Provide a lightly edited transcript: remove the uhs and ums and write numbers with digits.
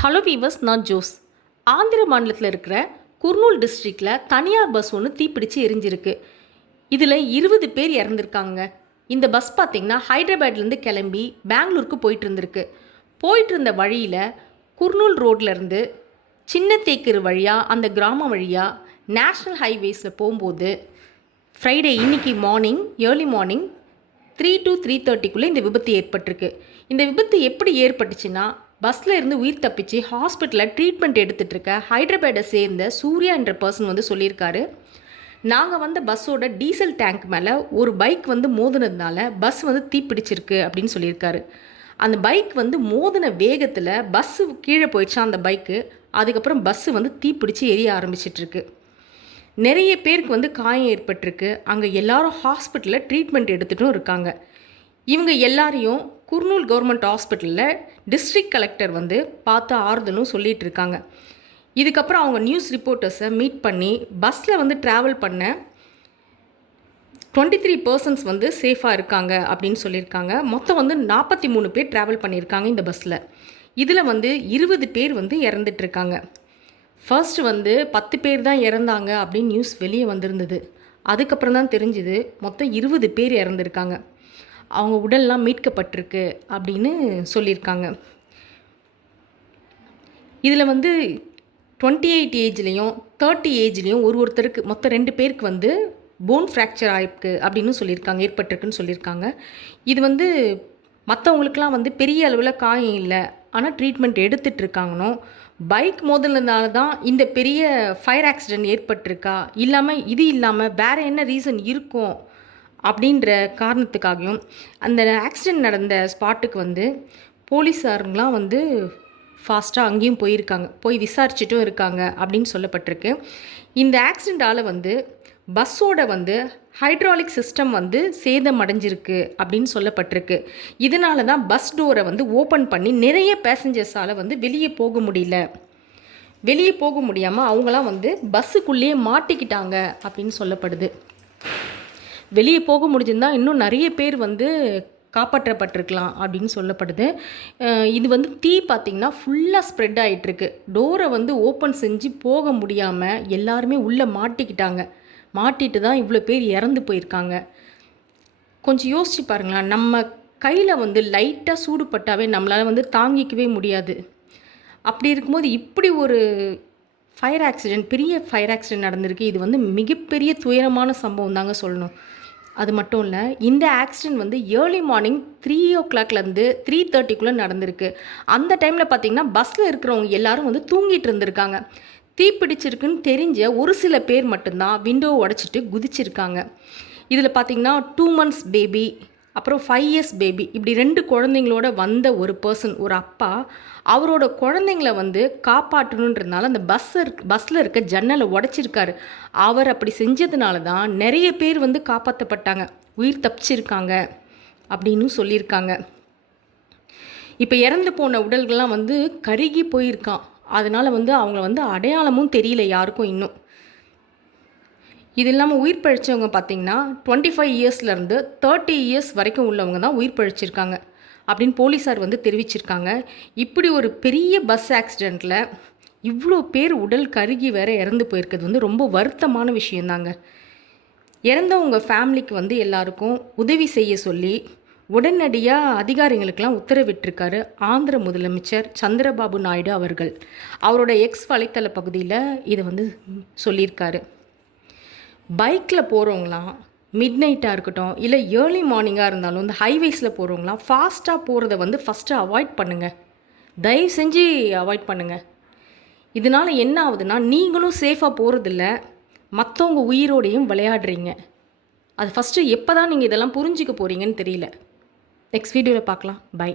Hello viewers, நான் Jose. Andhra மாநிலத்தில் இருக்கிற குர்னூல் டிஸ்ட்ரிக்டில் தனியார் பஸ் ஒன்று தீப்பிடிச்சு எரிஞ்சிருக்கு. இதில் 20 பேர் இறந்துருக்காங்க. இந்த பஸ் பார்த்திங்கன்னா ஹைதராபாத்லேருந்து கிளம்பி பெங்களூருக்கு போயிட்டு இருந்திருக்கு. போயிட்டு இருந்த வழியில் குர்னூல் ரோட்லேருந்து சின்ன தேக்கரு வழியாக அந்த கிராமம் வழியாக நேஷ்னல் ஹைவேஸில் போகும்போது ஃப்ரைடே இன்னைக்கு மார்னிங் ஏர்லி மார்னிங் 3 to 3:30 இந்த விபத்து ஏற்பட்டிருக்கு. இந்த விபத்து எப்படி ஏற்பட்டுச்சுன்னா, பஸ்ஸில் இருந்து உயிர் தப்பிச்சு ஹாஸ்பிட்டலில் ட்ரீட்மெண்ட் எடுத்துகிட்டு இருக்க ஹைதராபாத்தை சேர்ந்த சூர்யா என்ற பர்சன் வந்து சொல்லியிருக்காரு. நாங்கள் வந்த பஸ்ஸோட டீசல் டேங்க் மேலே ஒரு பைக் வந்து மோதினதுனால பஸ் வந்து தீப்பிடிச்சிருக்கு அப்படின்னு சொல்லியிருக்காரு. அந்த பைக் வந்து மோதின வேகத்தில் பஸ்ஸு கீழே போயிடுச்சா அந்த பைக்கு. அதுக்கப்புறம் பஸ்ஸு வந்து தீப்பிடிச்சு எரிய ஆரம்பிச்சிட்ருக்கு. நிறைய பேருக்கு வந்து காயம் ஏற்பட்டிருக்கு. அங்கே எல்லாரும் ஹாஸ்பிட்டலில் ட்ரீட்மெண்ட் எடுத்துகிட்டும் இருக்காங்க. இவங்க எல்லாரையும் குர்னூல் கவர்மெண்ட் ஹாஸ்பிட்டலில் டிஸ்ட்ரிக்ட் கலெக்டர் வந்து பார்த்து ஆறுதலும் சொல்லிகிட்டு இருக்காங்க. இதுக்கப்புறம் அவங்க நியூஸ் ரிப்போர்ட்டர்ஸை மீட் பண்ணி பஸ்ஸில் வந்து ட்ராவல் பண்ண 23 பர்சன்ஸ் வந்து சேஃபாக இருக்காங்க அப்படின்னு சொல்லியிருக்காங்க. மொத்தம் வந்து 43 பேர் ட்ராவல் பண்ணியிருக்காங்க இந்த பஸ்ஸில். இதில் வந்து 20 பேர் வந்து இறந்துட்டுருக்காங்க. ஃபர்ஸ்ட் வந்து 10 பேர் தான் இறந்தாங்க அப்படின்னு நியூஸ் வெளியே வந்திருந்தது. அதுக்கப்புறம் தான் தெரிஞ்சுது மொத்தம் 20 பேர் இறந்துருக்காங்க. அவங்க உடல்லாம் மீட்கப்பட்டிருக்கு அப்படின்னு சொல்லியிருக்காங்க. இதில் வந்து 28 ஏஜ்லேயும் 30 ஏஜ்லேயும் ஒருத்தருக்கு மொத்தம் 2 பேருக்கு வந்து போன் ஃப்ராக்சர் ஆகிருக்கு அப்படின்னு சொல்லியிருக்காங்க, ஏற்பட்டிருக்குன்னு சொல்லியிருக்காங்க. இது வந்து மற்றவங்களுக்கெலாம் வந்து பெரிய அளவில் காயம் இல்லை, ஆனால் ட்ரீட்மெண்ட் எடுத்துகிட்ருக்காங்கனோ. பைக் மோதல்னால தான் இந்த பெரிய ஃபயர் ஆக்சிடெண்ட் ஏற்பட்டிருக்கா, இல்லாமல் வேறு என்ன ரீசன் இருக்கும் அப்படின்ற காரணத்துக்காகவும் அந்த ஆக்சிடெண்ட் நடந்த ஸ்பாட்டுக்கு வந்து போலீஸாருங்களாம் வந்து ஃபாஸ்ட்டாக அங்கேயும் போய் விசாரிச்சுட்டும் இருக்காங்க அப்படின்னு சொல்லப்பட்டிருக்கு. இந்த ஆக்சிடெண்ட்டால் வந்து பஸ்ஸோட வந்து ஹைட்ராலிக் சிஸ்டம் வந்து சேதம் அடைஞ்சிருக்கு அப்படின்னு சொல்லப்பட்டிருக்கு. இதனால தான் பஸ் டோரை வந்து ஓப்பன் பண்ணி நிறைய பேசஞ்சர்ஸால் வந்து வெளியே போக முடியாமல் அவங்களாம் வந்து பஸ்ஸுக்குள்ளேயே மாட்டிக்கிட்டாங்க அப்படின்னு சொல்லப்படுது. வெளியே போக முடிஞ்சிருந்தால் இன்னும் நிறைய பேர் வந்து காப்பாற்றப்பட்டிருக்கலாம் அப்படின்னு சொல்லப்படுது. இது வந்து தீ பார்த்திங்கன்னா ஃபுல்லாக ஸ்ப்ரெட் ஆகிட்டுருக்கு. டோரை வந்து ஓப்பன் செஞ்சு போக முடியாமல் எல்லாருமே உள்ளே மாட்டிட்டு தான் இவ்வளோ பேர் இறந்து போயிருக்காங்க. கொஞ்சம் யோசிச்சு பாருங்களேன், நம்ம கையில் வந்து லைட்டாக சூடுபட்டாவே நம்மளால் வந்து தாங்கிக்கவே முடியாது. அப்படி இருக்கும்போது இப்படி ஒரு பெரிய ஃபயர் ஆக்சிடெண்ட் நடந்திருக்கு. இது வந்து மிகப்பெரிய துயரமான சம்பவம் தாங்க சொல்லணும். அது மட்டும் இல்லை, இந்த ஆக்சிடெண்ட் வந்து ஏர்லி மார்னிங் 3 o'clockலேருந்து 3:30 நடந்திருக்கு. அந்த டைமில் பார்த்திங்கன்னா பஸ்ஸில் இருக்கிறவங்க எல்லாரும் வந்து தூங்கிட்டு இருந்திருக்காங்க. தீப்பிடிச்சிருக்குன்னு தெரிஞ்ச ஒரு சில பேர் மட்டும்தான் விண்டோ உடச்சிட்டு குதிச்சிருக்காங்க. இதில் பார்த்திங்கன்னா 2 months பேபி, அப்புறம் 5 years பேபி, இப்படி 2 குழந்தைங்களோட வந்த ஒரு பர்சன், ஒரு அப்பா அவரோட குழந்தைங்கள வந்து காப்பாற்றணுன்றதுனால அந்த பஸ்ஸில் இருக்க ஜன்னலை உடச்சிருக்காரு. அவர் அப்படி செஞ்சதுனால தான் நிறைய பேர் வந்து காப்பாற்றப்பட்டாங்க, உயிர் தப்பிச்சிருக்காங்க அப்படின்னு சொல்லியிருக்காங்க. இப்போ இறந்து போன உடல்கள்லாம் வந்து கருகி போயிருக்கான். அதனால் வந்து அவங்க வந்து அடையாளமும் தெரியல யாருக்கும் இன்னும். இது இல்லாமல் உயிர் பழிச்சவங்க பார்த்திங்கன்னா 25 yearsலேருந்து 30 years வரைக்கும் உள்ளவங்க தான் உயிர் பழிச்சிருக்காங்க அப்படின்னு போலீஸார் வந்து தெரிவிச்சிருக்காங்க. இப்படி ஒரு பெரிய பஸ் ஆக்சிடெண்ட்டில் இவ்வளோ பேர் உடல் கருகி வேற இறந்து போயிருக்கிறது வந்து ரொம்ப வருத்தமான விஷயந்தாங்க. இறந்தவங்க ஃபேமிலிக்கு வந்து எல்லாருக்கும் உதவி செய்ய சொல்லி உடனடியாக அதிகாரிகளுக்கெல்லாம் உத்தரவிட்டிருக்காரு ஆந்திர முதலமைச்சர் சந்திரபாபு நாயுடு அவர்கள். அவரோட எக்ஸ் வலைத்தள பகுதியில் இதை வந்து சொல்லியிருக்காரு. பைக்கில் போகிறவங்களாம் மிட் நைட்டாக இருக்கட்டும், இல்லை ஏர்லி மார்னிங்காக இருந்தாலும் இந்த ஹைவேஸில் போகிறவங்களாம் ஃபாஸ்ட்டாக போகிறத வந்து ஃபஸ்ட்டு அவாய்ட் பண்ணுங்கள். தயவு செஞ்சு அவாய்ட் பண்ணுங்கள். இதனால் என்ன ஆகுதுன்னா, நீங்களும் சேஃபாக போகிறதில்ல, மற்றவங்க உயிரோடையும் விளையாடுறீங்க. அது ஃபஸ்ட்டு எப்போ தான் நீங்கள் இதெல்லாம் புரிஞ்சிக்க போகிறீங்கன்னு தெரியல. நெக்ஸ்ட் வீடியோவில் பார்க்கலாம். பை.